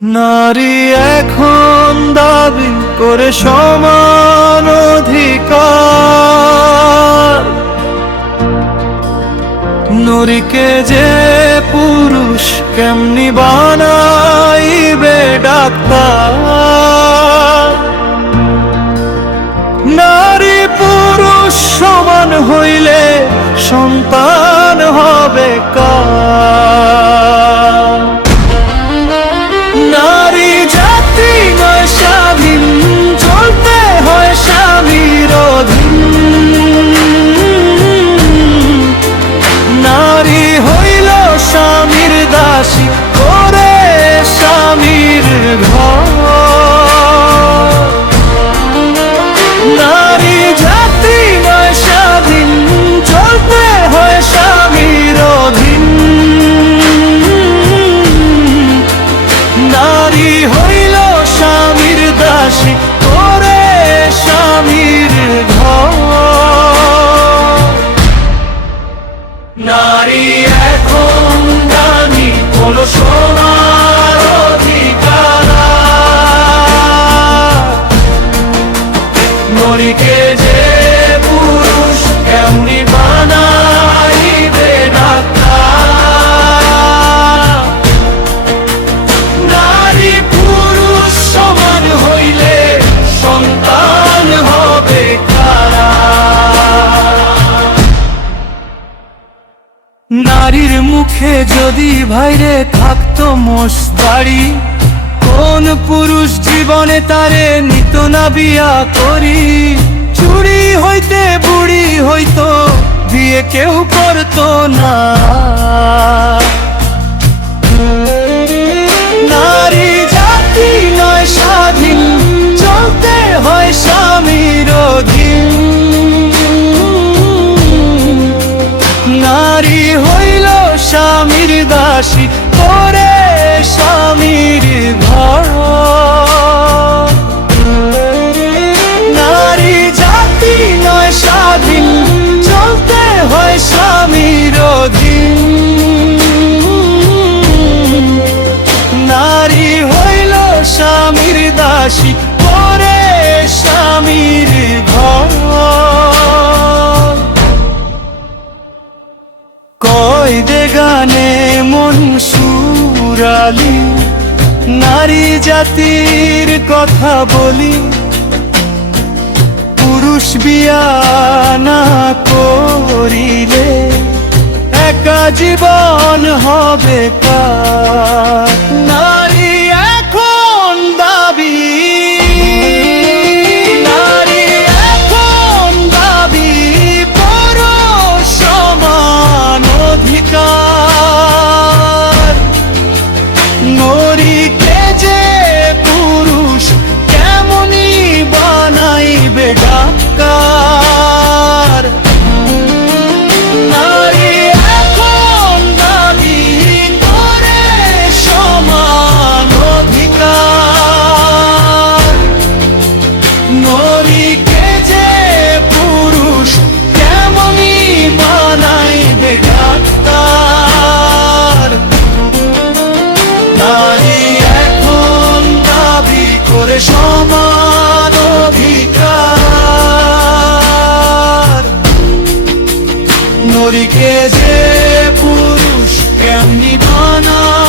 নারী এখন দাবি করে সমান অধিকার। নারীকে যে পুরুষ কেমনি বানাইবে ডাক্তার। নারী পুরুষ সমান হইলে সন্তান হবে কার? নারী জাতি নয় স্বাধীন, চলতে হয় স্বামীর অধীন। নারী হইল স্বামীর দাসী, করে স্বামীর ঘর। নারী জাতি নয় স্বাধীন, চলতে হয় স্বামীর অধীন। নারী হইল স্বামীর দাসী, করে স্বামীর ঘর। নারী এখন দাবি হলো সোনার অধিকার। নারীকে যে পুরুষ কেমনি বানাইবে ডাক্তার। নারী পুরুষ সমান হইলে সন্তান হবে কারা? নারীর মুখে যদি ভাইরে থাকতো মোষদাড়ি, কোন পুরুষ জীবনে তারে নিত না বিয়া করি? চুরি হইতে বুড়ি হইতো, বিয়ে কেউ করতো না। নারী জাতি নয় স্বাধীন, চলতে হয় স্বামীর অধীন। নারী হইল স্বামীর দাসী, করে স্বামীর ঘর। নারী জাতি নয় স্বাধীন, চলতে হয় স্বামীর অধীন। নারী হইল স্বামীর দাসী, করে স্বামীর ঘর। কয় দে গানে মনসুরালি, নারী জাতির কথা বলি। পুরুষ বিয়া না করিলে একা জীবন হবে কার? নারী এখন দাবি, নারী এখন দাবি পুরুষ সমান অধিকার। নারীকে যে পুরুষ কেমনি বানাইবে ডাক্তার। নারী এখন দাবি করে সমান অধিকার। নারীকে যে পুরুষ কেমনি বানাইবে ডাক্তার। নারী এখন দাবি করে সমান অধিকার। নারীকে যে পুরুষ কেমনি বানায়